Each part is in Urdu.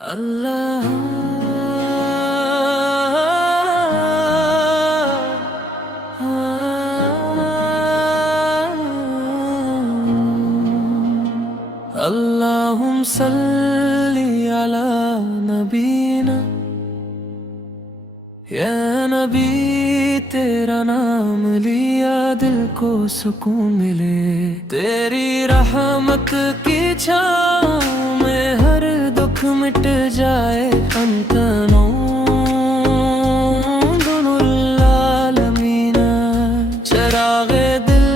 اللہ اللہم صلی علی نبینا، یا نبی تیرا نام لیا دل کو سکون ملے، تیری رحمت کی چھاؤں میں ہر دکھ مٹ جائے، انت نور العالمین، چراغ دل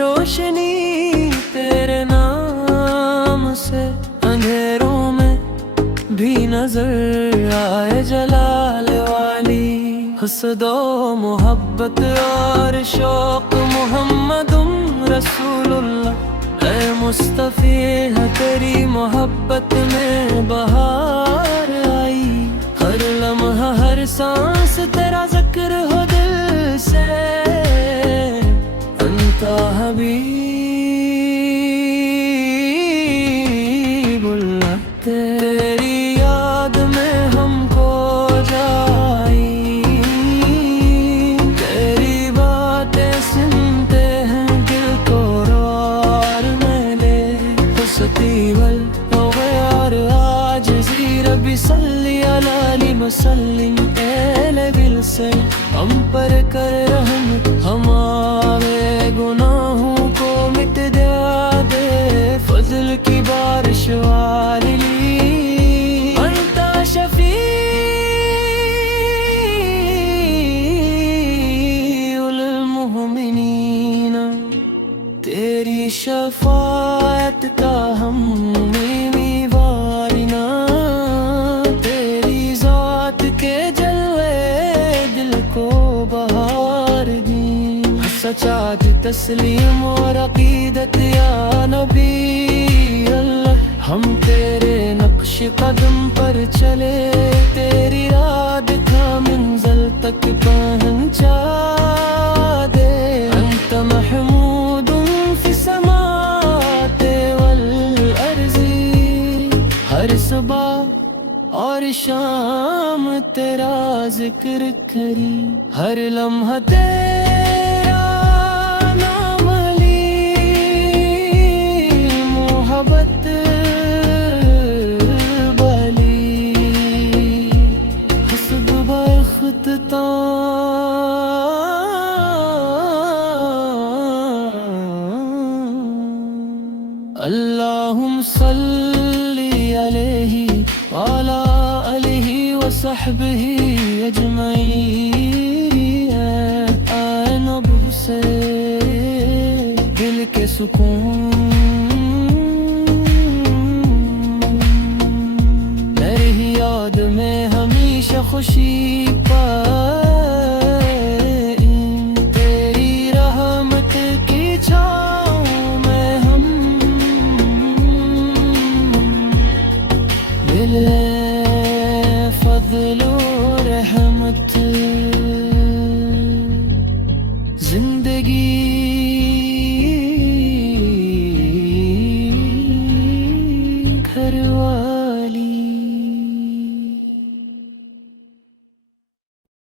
روشنی تیرے نام سے، اندھیروں میں بھی نظر آئے جلال والی، حسد و محبت اور شوق محمد رسول اللہ، اے مصطفی ہے تیری محبت میں بہار آئی، ہر لمحہ ہر سانس تیرا ذکر ہو دل سے، انت حبیب اللہ، تیری یاد میں ہم کو جائی، تیری باتیں سنتے ہیں دل کو روار میں لے، حستی بل ہو غیار عاجزی ربی صلی علی وسلم، اہل دل سے ہم پر کر رحمت، ہمارے گناہوں کو مٹ دیا دے، فضل کی بارش والی، انت شفیع المؤمنین، تیری شفاعت کا ہم امیدوارنا، تیری ذات کے جلوے دل کو بہار دی، سچات تسلیم اور عقیدت یا نبی اللہ، ہم تیرے نقش قدم پر چلے، تیری راہ دکھا منزل تک پہنچا دے، انت محمود فی السماوات والارض، ہر صبح اور شام تیرا ذکر کری، ہر لمحہ تیرا نام لی، محبت بلی، حسد باختتام، اللہم صلی علیہ وعلی آلہ وصحبہ اجمعین، اے نبض سے دل کے سکون، تیری یاد میں ہمیشہ خوشی پائے، تیری رحمت کی چھاؤں میں ہم ملے، فضل و رحمت، زندگی